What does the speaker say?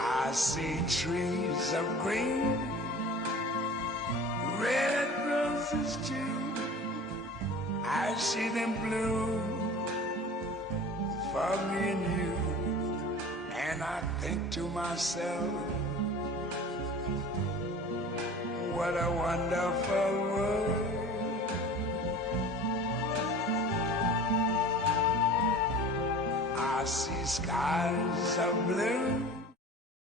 I see trees of green, red roses too. I see them bloom for me and you. And I think to myself, what a wonderful world. I see skies of blue